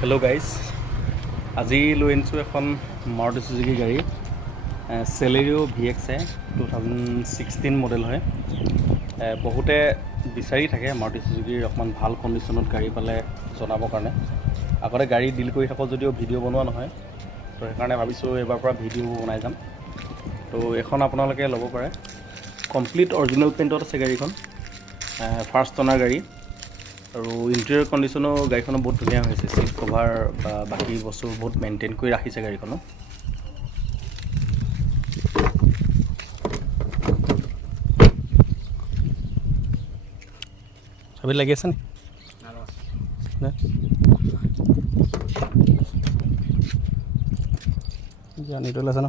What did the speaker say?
Hello' guys, আজি লৈ আনিছোঁ এখন মাৰুতি চুজুকি গাড়ী চেলেৰিঅ' VXi 2016 মডেল হয়। বহুতে বিচাৰি থাকে মাৰুতি চুজুকিৰ অকণমান ভাল কণ্ডিশ্যনত গাড়ী পালে জনাবৰ কাৰণে। আগতে গাড়ী ডিল কৰি থাকোঁ যদিও ভিডিঅ' বনোৱা নহয়, তো সেইকাৰণে ভাবিছোঁ এইবাৰ পৰা ভিডিঅ' বনাই যাম। তো এখন আপোনালোকে ল'ব পাৰে, কমপ্লিট অৰিজিনেল পেইণ্টত আছে গাড়ীখন, ফাৰ্ষ্ট অনাৰ গাড়ী। আৰু ইণ্টেৰিয়ৰ কণ্ডিশ্যনো গাড়ীখনো বহুত ধুনীয়া হৈছে, চিট কভাৰ বা বাকী বস্তু বহুত মেইনটেইন কৰি ৰাখিছে গাড়ীখনো। চাবিত লাগি আছে নি? জানি তলে আছে ন?